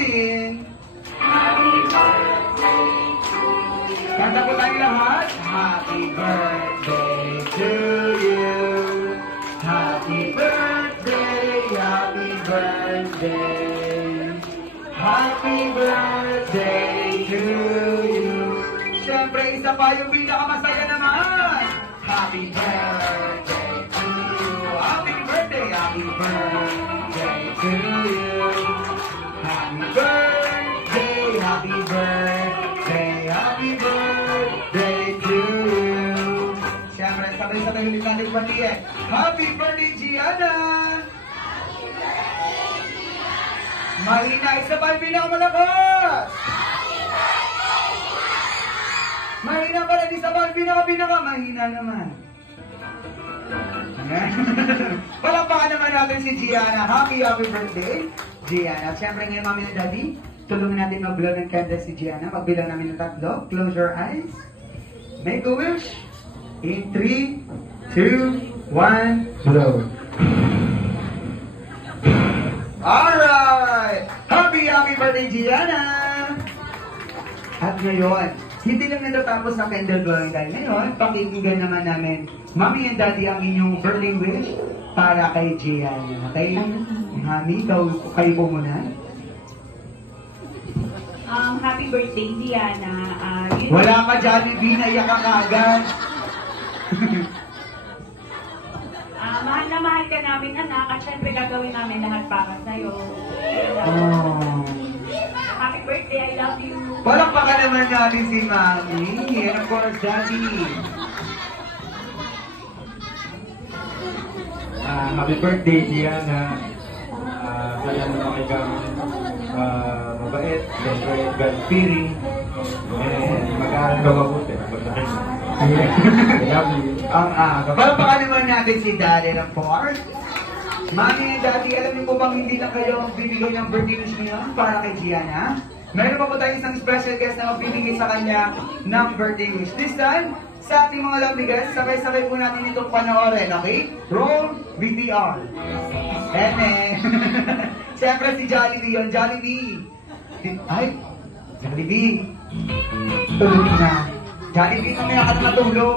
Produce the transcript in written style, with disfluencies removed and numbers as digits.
sing. Kanta po tayo lahat. Happy birthday to you. Happy birthday, happy birthday. Happy birthday to you. Siyempre, isa pa yung pinakamasaya naman. Happy birthday to you. Happy birthday to you. Happy birthday, happy birthday, happy birthday to you. Siyempre, sabay-sabay ulit natin batiin. Happy birthday, Gianna! Mahina, isa pa yung pinakamalakas! Mahina pa rin, isa pa yung mahina naman. Palakpakan naman natin si Gianna. Happy birthday, Gianna. Siyempre ngayon, mami na daddy, tulungan natin mag-blow ng candle si Gianna. Magbilang namin ng 3. Close your eyes. Make a wish. In 3, 2, 1, blow. Alright! Happy birthday, Gianna! At ngayon, hindi lang natatapos sa candle blowing dahil ngayon, pakikinggan naman namin Mami and Daddy ang inyong birthday wish para kay Gianna. Okay? Mami, kayo po muna. Happy birthday, Gianna. Wala ka, Jollibee, naiyak ka agad. Mahal na mahal ka namin, anak, at syempre gagawin namin lahat para sa'yo. Oh. Happy birthday, I love you. Palakpakan naman natin si Mami. And of course, Daddy. Happy birthday, Gianna. Sana mo na kang mabait, siyempre, God-fearing, and mag-aaral ka mabuti. I love you. Ang aga. Palakpakan naman natin si Daddy, of course. Mami and Daddy, alam niyo po bang hindi lang kayo bibigay ng birthday wish ngayon para kay Gianna? Meron pa po tayong isang special guest na magbibigay sa kanya ng birthday wish. This time, sa ating mga lovely guests, sabay-sabay po natin itong panoorin, okay? Roll VTR. Siyempre si Jollibee yun, Jollibee. Ay, Jollibee. Tulog na. Jollibee, mamaya ka na matulog.